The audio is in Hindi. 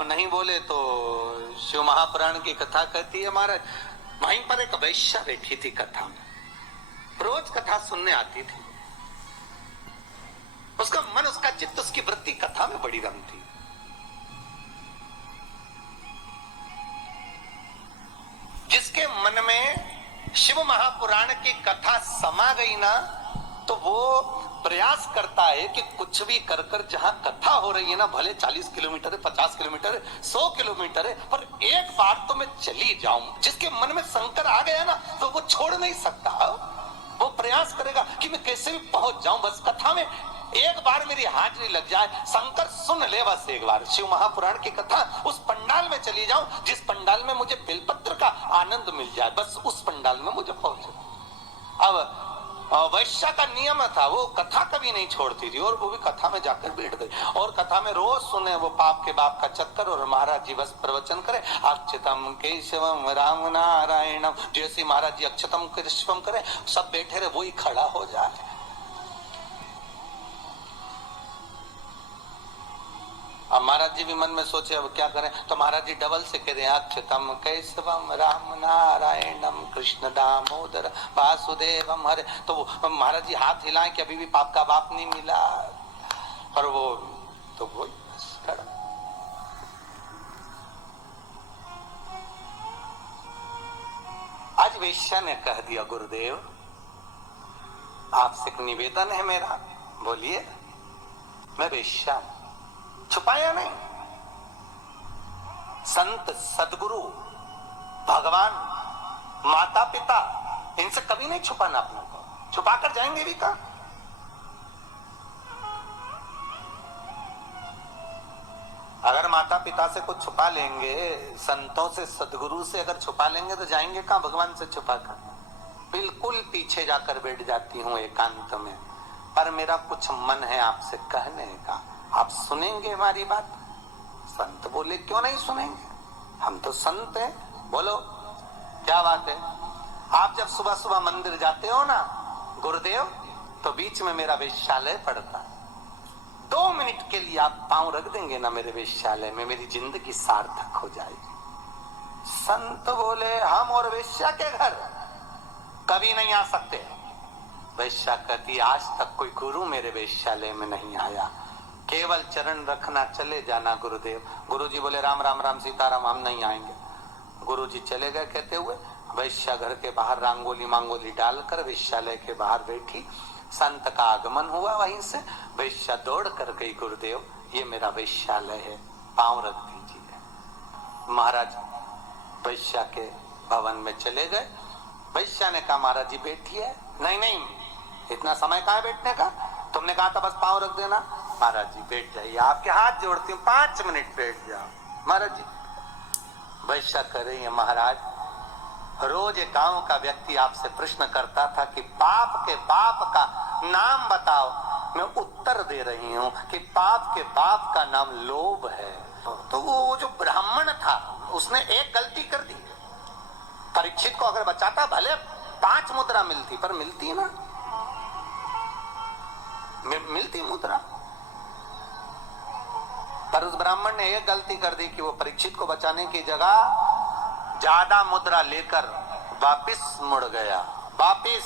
अब नहीं बोले तो शिव महापुराण की कथा कहती है महाराज, वहीं पर एक वैश्या बैठी थी कथा में, रोज कथा सुनने आती थी। उसका मन, उसका चित्त, उसकी वृत्ति कथा में बड़ी रमती। जिसके मन में शिव महापुराण की कथा समा गई ना, तो वो प्रयास करता है कि कुछ भी कर कर जहां कथा हो रही है ना, भले 40 किलोमीटर है, 50 किलोमीटर है, 100 किलोमीटर है, पर एक बार तो मैं चली जाऊं। जिसके मन में शंकर आ गया ना, तो वो छोड़ नहीं सकता। वो प्रयास करेगा कि मैं कैसे भी पहुंच जाऊं, बस कथा में एक बार मेरी हाजिरी लग जाए, शंकर सुन ले बस एक बार शिव महापुराण की कथा, उस पंडाल में चली जाऊं जिस पंडाल में मुझे बेलपत्र का आनंद मिल जाए, बस उस पंडाल में मुझे पहुंचे। अब वैश्या का नियम था, वो कथा कभी नहीं छोड़ती थी, और वो भी कथा में जाकर बैठ गई, और कथा में रोज सुने वो पाप के बाप का चक्कर, और महाराज जी बस प्रवचन करे, अक्षतम केशवम राम नारायणम, जैसे महाराज जी अक्षतम केशवम करे, सब बैठे रहे, वो ही खड़ा हो जाए। अब महाराज जी भी मन में सोचे अब क्या करें, तो महाराज जी डबल से कह रहे हैं, अक्षतम केशवम राम नारायणम कृष्ण दामोदर वासुदेवम हरे। तो महाराज जी हाथ हिलाएं कि अभी भी पाप का बाप नहीं मिला, और वो तो वो खड़ा। आज वेश्या ने कह दिया, गुरुदेव आपसे एक निवेदन है मेरा। बोलिए। मैं वेश्या हूं, छुपाया नहीं। संत, सदगुरु, भगवान, माता पिता, इनसे कभी नहीं छुपाना अपने को। छुपाकर जाएंगे भी कहां? अगर माता पिता से कुछ छुपा लेंगे, संतों से, सदगुरु से अगर छुपा लेंगे, तो जाएंगे कहां भगवान से छुपाकर? बिल्कुल पीछे जाकर बैठ जाती हूं एकांत में। पर मेरा कुछ मन है आपसे कहने का, आप सुनेंगे हमारी बात? संत बोले, क्यों नहीं सुनेंगे, हम तो संत हैं, बोलो क्या बात है। आप जब सुबह सुबह मंदिर जाते हो ना गुरुदेव, तो बीच में मेरा वेश्यालय पड़ता है। 2 मिनट के लिए आप पांव रख देंगे ना मेरे वेश्यालय में, मेरी जिंदगी सार्थक हो जाएगी। संत बोले, हम और वेश्या के घर कभी नहीं आ सकते। वेश्या कहती, आज तक कोई गुरु मेरे वेश्यालय में नहीं आया, केवल चरण रखना, चले जाना गुरुदेव। गुरुजी बोले, राम राम राम सीताराम, हम नहीं आएंगे। गुरुजी चले गए कहते हुए। वैश्या घर के बाहर रंगोली मांगोली डालकर वेश्यालय के बाहर बैठी। संत का आगमन हुआ, वहीं से वैश्या दौड़ कर गई, गुरुदेव ये मेरा वेश्यालय है, पांव रख दीजिए। महाराज वैश्या के भवन में चले गए। वैश्या ने कहा, महाराज जी बैठिए। नहीं नहीं, इतना समय कहाँ है बैठने का, तुमने कहा था बस पांव रख देना। महाराज जी बैठ जाइए, आपके हाथ जोड़ती हूँ, 5 मिनट बैठ जाओ। महाराज जी। वैश्या कर रही है, महाराज रोज एक गांव का व्यक्ति आपसे प्रश्न करता था कि पाप के बाप का नाम बताओ। मैं उत्तर दे रही हूँ कि पाप के बाप का नाम लोभ है। तो वो जो ब्राह्मण था, उसने एक गलती कर दी। परीक्षित को अगर बचाता, भले 5 मुद्रा मिलती, पर मिलती ना, मिलती मुद्रा। पर उस ब्राह्मण ने एक गलती कर दी कि वो परीक्षित को बचाने की जगह ज्यादा मुद्रा लेकर वापिस मुड़ गया। वापिस